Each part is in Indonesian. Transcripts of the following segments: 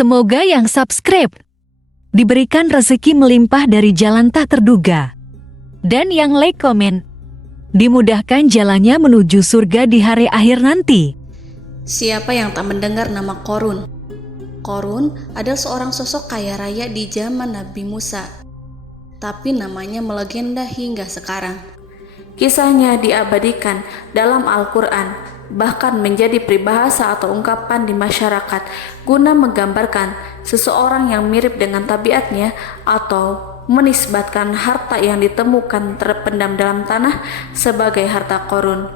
Semoga yang subscribe diberikan rezeki melimpah dari jalan tak terduga. Dan yang like komen, dimudahkan jalannya menuju surga di hari akhir nanti. Siapa yang tak mendengar nama Qorun? Qorun adalah seorang sosok kaya raya di zaman Nabi Musa, tapi namanya melegenda hingga sekarang. Kisahnya diabadikan dalam Al-Quran, bahkan menjadi peribahasa atau ungkapan di masyarakat guna menggambarkan seseorang yang mirip dengan tabiatnya atau menisbatkan harta yang ditemukan terpendam dalam tanah sebagai harta Qorun.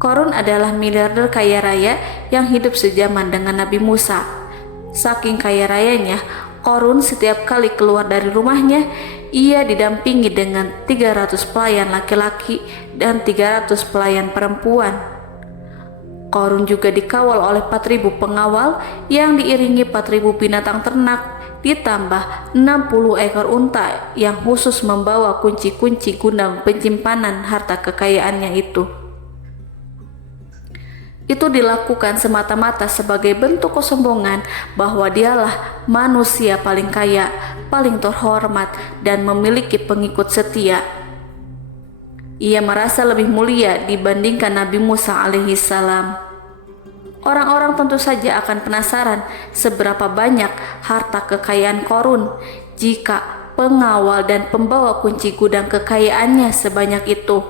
Qorun adalah miliarder kaya raya yang hidup sejaman dengan Nabi Musa. Saking kaya rayanya, Qorun setiap kali keluar dari rumahnya, ia didampingi dengan 300 pelayan laki-laki dan 300 pelayan perempuan. Qorun juga dikawal oleh 4.000 pengawal yang diiringi 4.000 binatang ternak, ditambah 60 ekor unta yang khusus membawa kunci-kunci gudang penyimpanan harta kekayaannya itu. Itu dilakukan semata-mata sebagai bentuk kesombongan bahwa dialah manusia paling kaya, paling terhormat, dan memiliki pengikut setia. Ia merasa lebih mulia dibandingkan Nabi Musa alaihissalam. Orang-orang tentu saja akan penasaran seberapa banyak harta kekayaan Qorun jika pengawal dan pembawa kunci gudang kekayaannya sebanyak itu.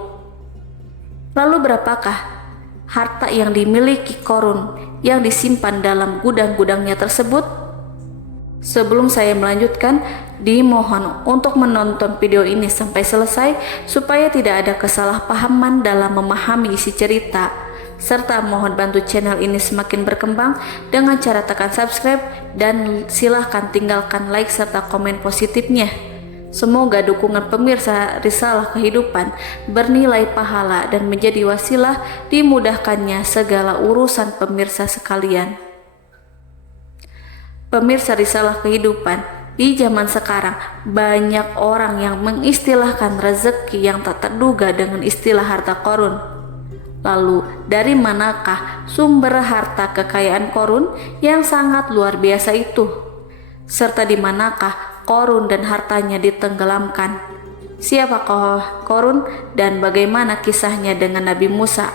Lalu berapakah harta yang dimiliki Qorun yang disimpan dalam gudang-gudangnya tersebut? Sebelum saya melanjutkan, dimohon untuk menonton video ini sampai selesai supaya tidak ada kesalahpahaman dalam memahami isi cerita, serta mohon bantu channel ini semakin berkembang dengan cara tekan subscribe dan silahkan tinggalkan like serta komen positifnya. Semoga dukungan pemirsa Risalah Kehidupan bernilai pahala dan menjadi wasilah dimudahkannya segala urusan pemirsa sekalian. Pemirsa Risalah Kehidupan, di zaman sekarang banyak orang yang mengistilahkan rezeki yang tak terduga dengan istilah harta Qorun. Lalu dari manakah sumber harta kekayaan Qorun yang sangat luar biasa itu? Serta di manakah Qorun dan hartanya ditenggelamkan? Siapakah Qorun dan bagaimana kisahnya dengan Nabi Musa?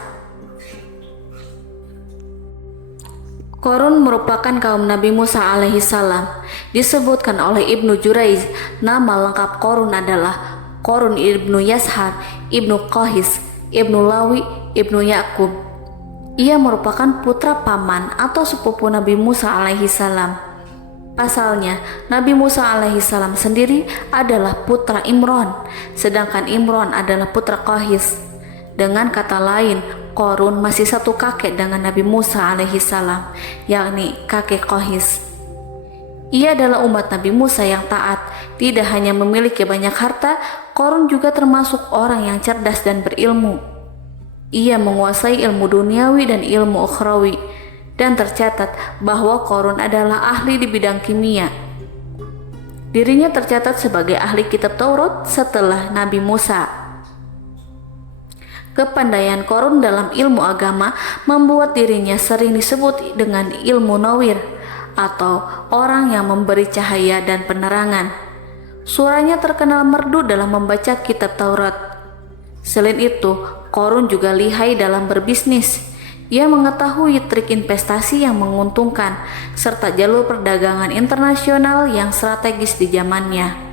Qorun merupakan kaum Nabi Musa alaihissalam. Disebutkan oleh Ibnu Jurayj, nama lengkap Qorun adalah Qorun ibnu Yashar, ibnu Qahis, ibnu Lawi, ibnu Yakub. Ia merupakan putra paman atau sepupu Nabi Musa alaihissalam. Pasalnya, Nabi Musa alaihissalam sendiri adalah putra Imran, sedangkan Imran adalah putra Qahis. Dengan kata lain, Qorun masih satu kakek dengan Nabi Musa alaihissalam, yakni kakek Qahis. Ia adalah umat Nabi Musa yang taat. Tidak hanya memiliki banyak harta, Qorun juga termasuk orang yang cerdas dan berilmu. Ia menguasai ilmu duniawi dan ilmu ukhrawi, dan tercatat bahwa Qorun adalah ahli di bidang kimia. Dirinya tercatat sebagai ahli kitab Taurat setelah Nabi Musa. Kepandaian Qorun dalam ilmu agama membuat dirinya sering disebut dengan ilmu nawir atau orang yang memberi cahaya dan penerangan. Suaranya terkenal merdu dalam membaca kitab Taurat. Selain itu, Qorun juga lihai dalam berbisnis. Ia mengetahui trik investasi yang menguntungkan serta jalur perdagangan internasional yang strategis di zamannya.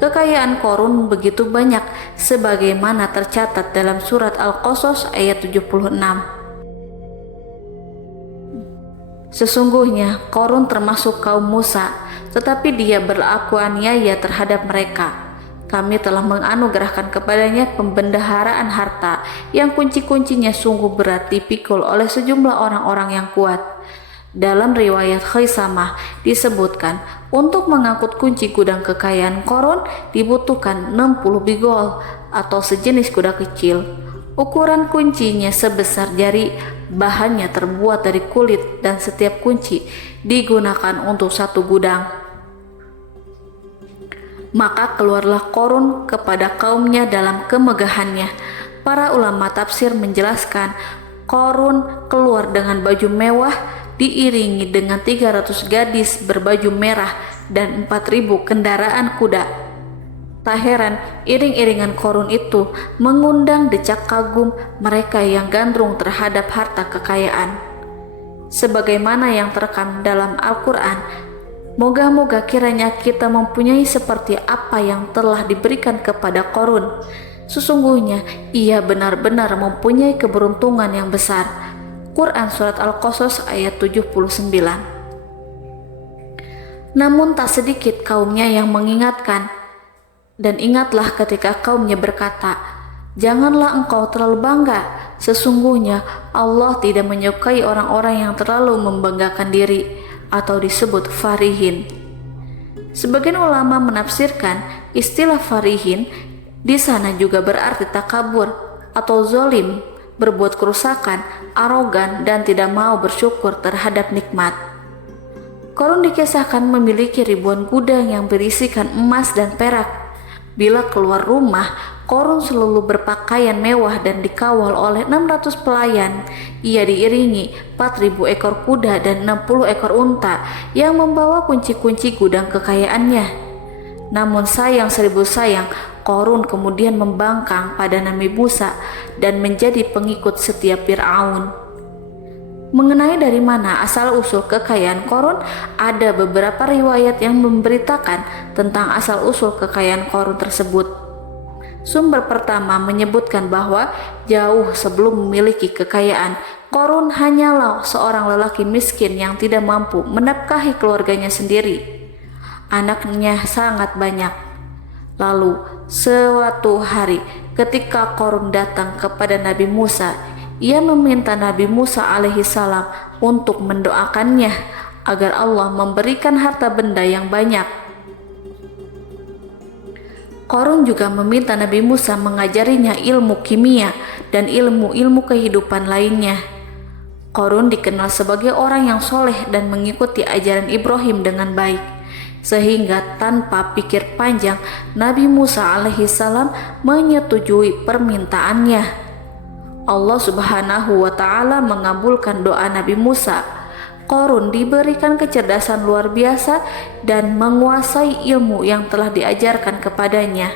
Kekayaan Qorun begitu banyak sebagaimana tercatat dalam surat Al-Qasas ayat 76. Sesungguhnya Qorun termasuk kaum Musa, tetapi dia berlaku aniaya terhadap mereka. Kami telah menganugerahkan kepadanya pembendaharaan harta yang kunci-kuncinya sungguh berat dipikul oleh sejumlah orang-orang yang kuat. Dalam riwayat Khaisamah disebutkan, untuk mengangkut kunci gudang kekayaan Qorun dibutuhkan 60 bigol atau sejenis kuda kecil. Ukuran kuncinya sebesar jari, bahannya terbuat dari kulit dan setiap kunci digunakan untuk satu gudang. Maka keluarlah Qorun kepada kaumnya dalam kemegahannya. Para ulama tafsir menjelaskan Qorun keluar dengan baju mewah diiringi dengan 300 gadis berbaju merah dan 4.000 kendaraan kuda. Tak heran iring-iringan Korun itu mengundang decak kagum mereka yang gandrung terhadap harta kekayaan. Sebagaimana yang terekam dalam Al-Quran, moga-moga kiranya kita mempunyai seperti apa yang telah diberikan kepada Korun. Sesungguhnya ia benar-benar mempunyai keberuntungan yang besar. Quran Surat Al-Qasas ayat 79. Namun tak sedikit kaumnya yang mengingatkan, dan ingatlah ketika kaumnya berkata, "Janganlah engkau terlalu bangga. Sesungguhnya Allah tidak menyukai orang-orang yang terlalu membanggakan diri atau disebut farihin." Sebagian ulama menafsirkan istilah farihin di sana juga berarti takabur atau zolim, berbuat kerusakan, arogan, dan tidak mau bersyukur terhadap nikmat. Korun dikisahkan memiliki ribuan gudang yang berisikan emas dan perak. Bila keluar rumah, Korun selalu berpakaian mewah dan dikawal oleh 600 pelayan. Ia diiringi 4.000 ekor kuda dan 60 ekor unta yang membawa kunci-kunci gudang kekayaannya. Namun sayang seribu sayang, Korun kemudian membangkang pada Nabi Musa dan menjadi pengikut setia Fir'aun. Mengenai dari mana asal-usul kekayaan Korun, ada beberapa riwayat yang memberitakan tentang asal-usul kekayaan Korun tersebut. Sumber pertama menyebutkan bahwa jauh sebelum memiliki kekayaan, Korun hanyalah seorang lelaki miskin yang tidak mampu menafkahi keluarganya sendiri. Anaknya sangat banyak. Lalu, suatu hari ketika Korun datang kepada Nabi Musa, ia meminta Nabi Musa alaihissalam untuk mendoakannya agar Allah memberikan harta benda yang banyak. Korun juga meminta Nabi Musa mengajarinya ilmu kimia dan ilmu-ilmu kehidupan lainnya. Korun dikenal sebagai orang yang soleh dan mengikuti ajaran Ibrahim dengan baik, sehingga tanpa pikir panjang Nabi Musa alaihissalam menyetujui permintaannya. Allah Subhanahu wa Ta'ala mengabulkan doa Nabi Musa. Korun diberikan kecerdasan luar biasa dan menguasai ilmu yang telah diajarkan kepadanya.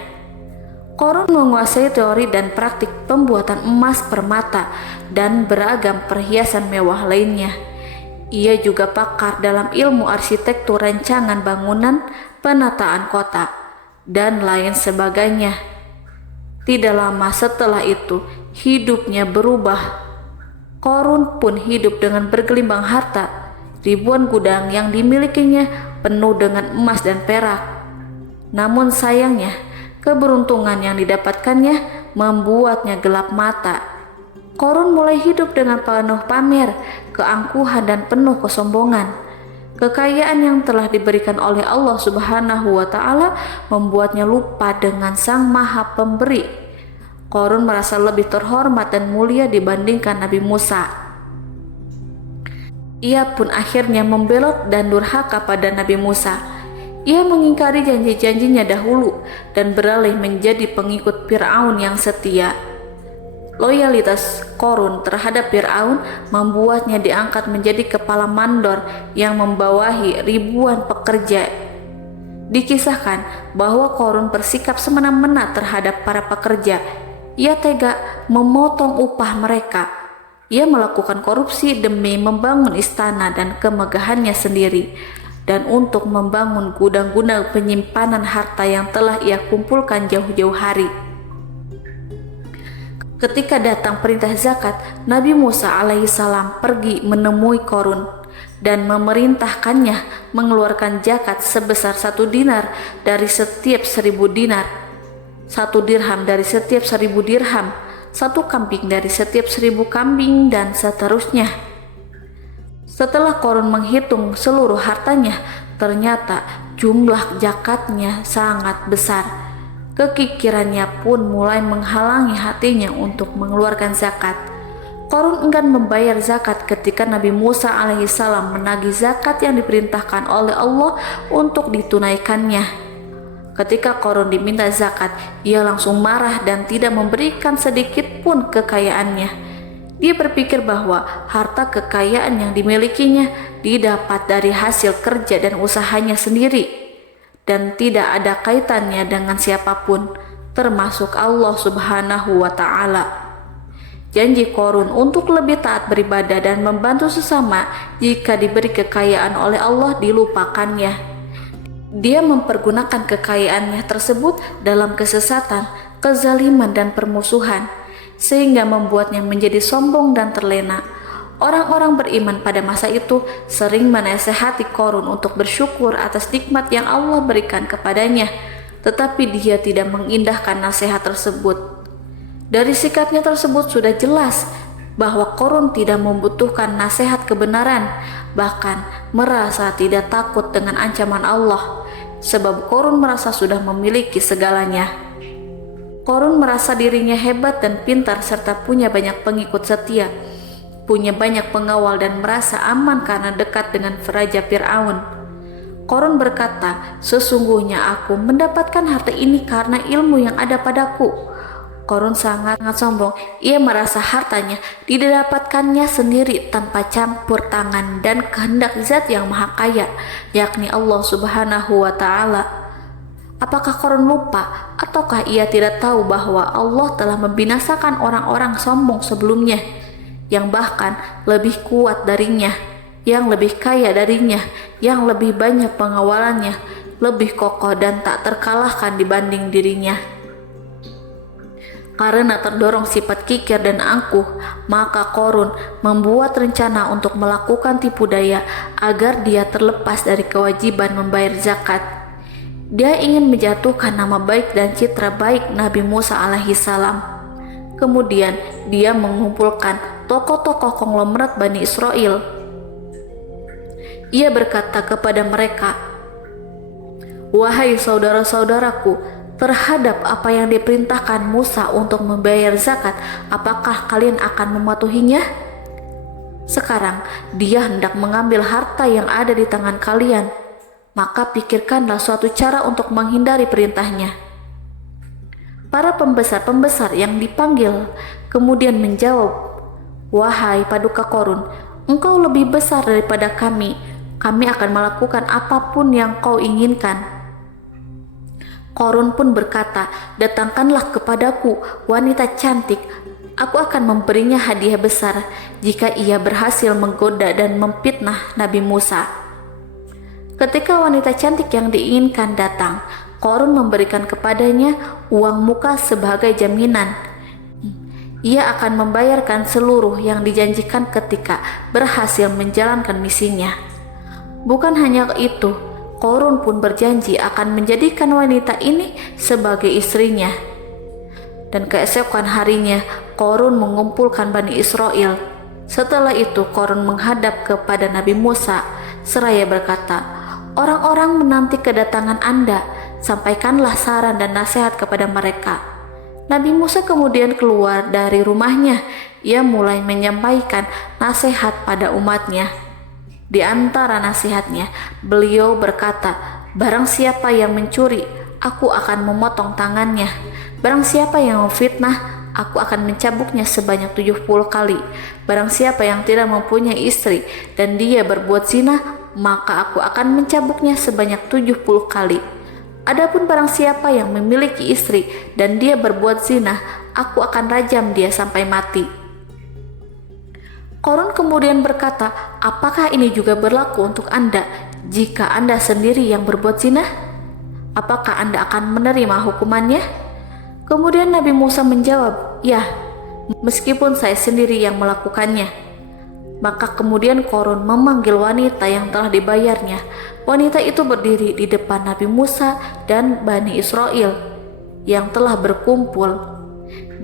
Korun menguasai teori dan praktik pembuatan emas permata dan beragam perhiasan mewah lainnya. Ia juga pakar dalam ilmu arsitektur rancangan bangunan, penataan kota, dan lain sebagainya. Tidak lama setelah itu, hidupnya berubah. Korun pun hidup dengan bergelimbang harta. Ribuan gudang yang dimilikinya penuh dengan emas dan perak. Namun sayangnya, keberuntungan yang didapatkannya membuatnya gelap mata. Korun mulai hidup dengan penuh pamer, keangkuhan, dan penuh kesombongan. Kekayaan yang telah diberikan oleh Allah Subhanahu wa Ta'ala membuatnya lupa dengan Sang Maha Pemberi. Korun merasa lebih terhormat dan mulia dibandingkan Nabi Musa. Ia pun akhirnya membelot dan durhaka pada Nabi Musa. Ia mengingkari janji-janjinya dahulu dan beralih menjadi pengikut Fir'aun yang setia. Loyalitas Korun terhadap Fir'aun membuatnya diangkat menjadi kepala mandor yang membawahi ribuan pekerja. Dikisahkan bahwa Korun bersikap semena-mena terhadap para pekerja. Ia tega memotong upah mereka. Ia melakukan korupsi demi membangun istana dan kemegahannya sendiri, dan untuk membangun gudang-gudang penyimpanan harta yang telah ia kumpulkan jauh-jauh hari. Ketika datang perintah zakat, Nabi Musa alaihissalam pergi menemui Korun dan memerintahkannya mengeluarkan zakat sebesar 1 dinar dari setiap 1.000 dinar, 1 dirham dari setiap 1.000 dirham, 1 kambing dari setiap 1.000 kambing, dan seterusnya. Setelah Korun menghitung seluruh hartanya, ternyata jumlah zakatnya sangat besar. Kekikirannya pun mulai menghalangi hatinya untuk mengeluarkan zakat. Korun enggan membayar zakat ketika Nabi Musa alaihissalam menagih zakat yang diperintahkan oleh Allah untuk ditunaikannya. Ketika Korun diminta zakat, ia langsung marah dan tidak memberikan sedikit pun kekayaannya. Dia berpikir bahwa harta kekayaan yang dimilikinya didapat dari hasil kerja dan usahanya sendiri, dan tidak ada kaitannya dengan siapapun, termasuk Allah Subhanahu wa Ta'ala. Janji Korun untuk lebih taat beribadah dan membantu sesama jika diberi kekayaan oleh Allah dilupakannya. Dia mempergunakan kekayaannya tersebut dalam kesesatan, kezaliman, dan permusuhan, sehingga membuatnya menjadi sombong dan terlena. Orang-orang beriman pada masa itu sering menasehati Korun untuk bersyukur atas nikmat yang Allah berikan kepadanya, tetapi dia tidak mengindahkan nasihat tersebut. Dari sikapnya tersebut sudah jelas bahwa Korun tidak membutuhkan nasihat kebenaran, bahkan merasa tidak takut dengan ancaman Allah, sebab Korun merasa sudah memiliki segalanya. Korun merasa dirinya hebat dan pintar serta punya banyak pengikut setia, punya banyak pengawal dan merasa aman karena dekat dengan Raja Fir'aun. Korun berkata, "Sesungguhnya aku mendapatkan harta ini karena ilmu yang ada padaku." Korun sangat sombong. Ia merasa hartanya didapatkannya sendiri tanpa campur tangan dan kehendak Zat yang Maha Kaya, yakni Allah Subhanahu wa Ta'ala. Apakah Korun lupa ataukah ia tidak tahu bahwa Allah telah membinasakan orang-orang sombong sebelumnya, yang bahkan lebih kuat darinya, yang lebih kaya darinya, yang lebih banyak pengawalannya, lebih kokoh dan tak terkalahkan dibanding dirinya? Karena terdorong sifat kikir dan angkuh, maka Korun membuat rencana untuk melakukan tipu daya agar dia terlepas dari kewajiban membayar zakat. Dia ingin menjatuhkan nama baik dan citra baik Nabi Musa alaihissalam. Kemudian dia mengumpulkan tokoh-tokoh konglomerat Bani Israel. Ia berkata kepada mereka, "Wahai saudara-saudaraku, terhadap apa yang diperintahkan Musa untuk membayar zakat, apakah kalian akan mematuhinya? Sekarang dia hendak mengambil harta yang ada di tangan kalian, maka pikirkanlah suatu cara untuk menghindari perintahnya." Para pembesar-pembesar yang dipanggil kemudian menjawab, "Wahai paduka Korun, engkau lebih besar daripada kami akan melakukan apapun yang kau inginkan." Korun pun berkata, "Datangkanlah kepadaku wanita cantik, aku akan memberinya hadiah besar jika ia berhasil menggoda dan memfitnah Nabi Musa." Ketika wanita cantik yang diinginkan datang, Korun memberikan kepadanya uang muka sebagai jaminan. Ia akan membayarkan seluruh yang dijanjikan ketika berhasil menjalankan misinya. Bukan hanya itu, Korun pun berjanji akan menjadikan wanita ini sebagai istrinya. Dan keesokan harinya, Korun mengumpulkan Bani Israel. Setelah itu, Korun menghadap kepada Nabi Musa seraya berkata, "Orang-orang menanti kedatangan Anda, sampaikanlah saran dan nasihat kepada mereka." Nabi Musa kemudian keluar dari rumahnya. Ia mulai menyampaikan nasihat pada umatnya. Di antara nasihatnya, beliau berkata, "Barang siapa yang mencuri, aku akan memotong tangannya. Barang siapa yang memfitnah, aku akan mencambuknya sebanyak 70 kali. Barang siapa yang tidak mempunyai istri dan dia berbuat zina, maka aku akan mencambuknya sebanyak 70 kali. Adapun barang siapa yang memiliki istri dan dia berbuat zina, aku akan rajam dia sampai mati." Korun kemudian berkata, "Apakah ini juga berlaku untuk Anda jika Anda sendiri yang berbuat zina? Apakah Anda akan menerima hukumannya?" Kemudian Nabi Musa menjawab, "Ya, meskipun saya sendiri yang melakukannya." Maka kemudian Korun memanggil wanita yang telah dibayarnya. Wanita itu berdiri di depan Nabi Musa dan Bani Israel yang telah berkumpul.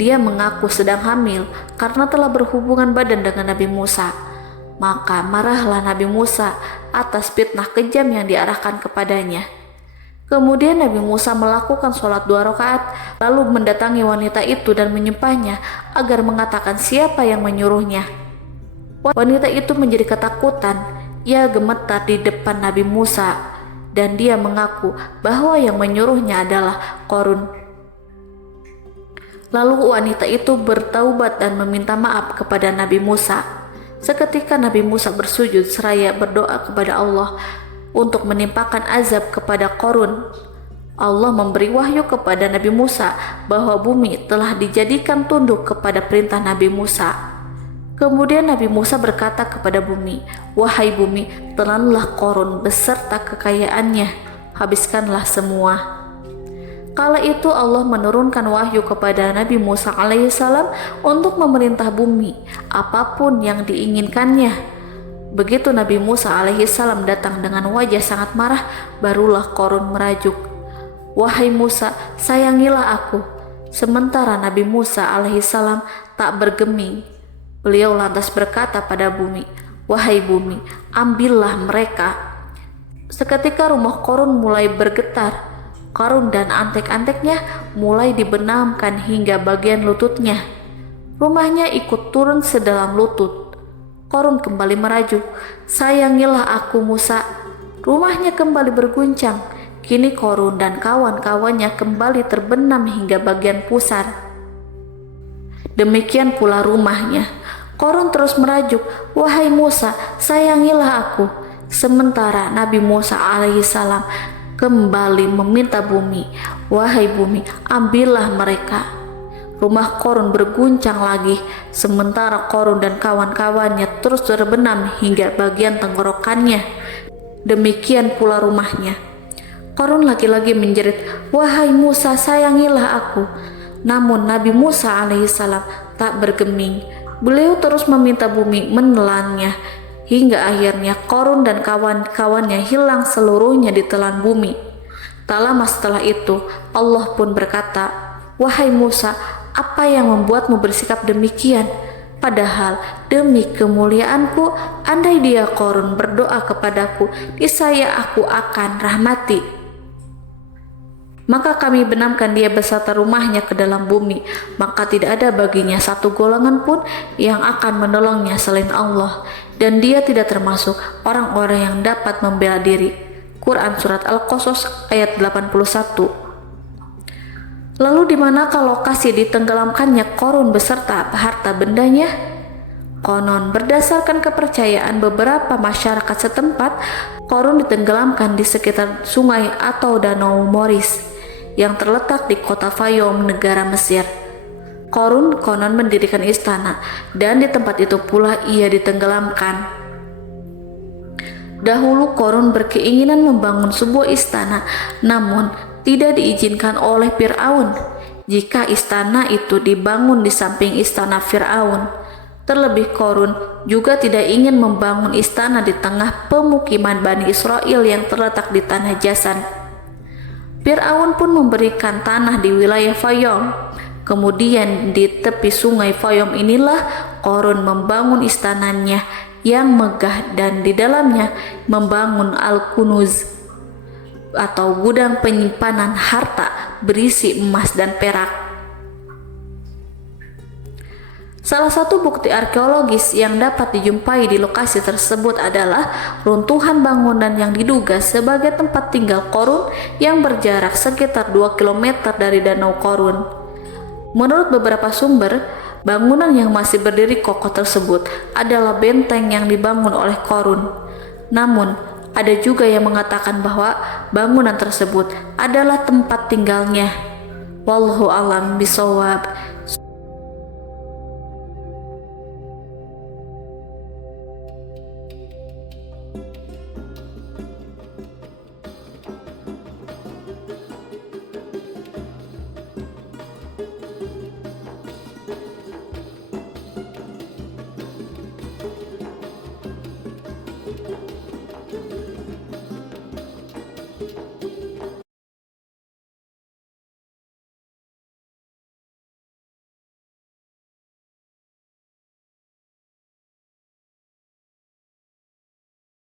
Dia mengaku sedang hamil karena telah berhubungan badan dengan Nabi Musa. Maka marahlah Nabi Musa atas fitnah kejam yang diarahkan kepadanya. Kemudian Nabi Musa melakukan sholat 2 rakaat, lalu mendatangi wanita itu dan menyumpahnya agar mengatakan siapa yang menyuruhnya. Wanita itu menjadi ketakutan. Ia gemetar di depan Nabi Musa dan dia mengaku bahwa yang menyuruhnya adalah Korun. Lalu wanita itu bertaubat dan meminta maaf kepada Nabi Musa. Seketika Nabi Musa bersujud seraya berdoa kepada Allah untuk menimpakan azab kepada Qarun. Allah memberi wahyu kepada Nabi Musa bahwa bumi telah dijadikan tunduk kepada perintah Nabi Musa. Kemudian Nabi Musa berkata kepada bumi, "Wahai bumi, telanlah Qarun beserta kekayaannya, habiskanlah semua." Kala itu Allah menurunkan wahyu kepada Nabi Musa alaihissalam untuk memerintah bumi apapun yang diinginkannya. Begitu Nabi Musa alaihissalam datang dengan wajah sangat marah, barulah Qarun merajuk, "Wahai Musa, sayangilah aku." Sementara Nabi Musa alaihissalam tak bergeming. Beliau lantas berkata pada bumi, "Wahai bumi, ambillah mereka." Seketika rumah Qarun mulai bergetar. Qarun dan antek-anteknya mulai dibenamkan hingga bagian lututnya. Rumahnya ikut turun sedalam lutut. Qarun kembali merajuk, "Sayangilah aku Musa." Rumahnya kembali berguncang. Kini Qarun dan kawan-kawannya kembali terbenam hingga bagian pusar. Demikian pula rumahnya. Qarun terus merajuk, "Wahai Musa, sayangilah aku." Sementara Nabi Musa alaihissalam kembali meminta bumi, "Wahai bumi, ambillah mereka." Rumah Qarun berguncang lagi, sementara Qarun dan kawan-kawannya terus terbenam hingga bagian tenggorokannya. Demikian pula rumahnya. Qarun lagi-lagi menjerit, "Wahai Musa, sayangilah aku." Namun Nabi Musa alaihissalam tak bergeming. Beliau terus meminta bumi menelannya, hingga akhirnya Qarun dan kawan-kawannya hilang seluruhnya ditelan bumi. Tak lama setelah itu, Allah pun berkata, "Wahai Musa, apa yang membuatmu bersikap demikian? Padahal demi kemuliaanku, andai dia Qarun berdoa kepadaku, niscaya aku akan rahmati. Maka kami benamkan dia beserta rumahnya ke dalam bumi, maka tidak ada baginya satu golongan pun yang akan menolongnya selain Allah, dan dia tidak termasuk orang-orang yang dapat membela diri." Quran Surat Al-Qasas ayat 81. Lalu di manakah lokasi ditenggelamkannya Qarun beserta harta bendanya? Konon berdasarkan kepercayaan beberapa masyarakat setempat, Qarun ditenggelamkan di sekitar sungai atau danau Moris yang terletak di kota Fayum, negara Mesir. Qarun konon mendirikan istana, dan di tempat itu pula ia ditenggelamkan. Dahulu Qarun berkeinginan membangun sebuah istana, namun tidak diizinkan oleh Fir'aun jika istana itu dibangun di samping istana Fir'aun. Terlebih Qarun juga tidak ingin membangun istana di tengah pemukiman Bani Israel yang terletak di tanah Jasan. Fir'aun pun memberikan tanah di wilayah Fayum. Kemudian di tepi sungai Fayum inilah Qarun membangun istananya yang megah, dan di dalamnya membangun Al-Kunuz atau gudang penyimpanan harta berisi emas dan perak. Salah satu bukti arkeologis yang dapat dijumpai di lokasi tersebut adalah runtuhan bangunan yang diduga sebagai tempat tinggal Qarun yang berjarak sekitar 2 km dari Danau Qarun. Menurut beberapa sumber, bangunan yang masih berdiri kokoh tersebut adalah benteng yang dibangun oleh Qarun. Namun, ada juga yang mengatakan bahwa bangunan tersebut adalah tempat tinggalnya. Wallahu a'lam bishawab.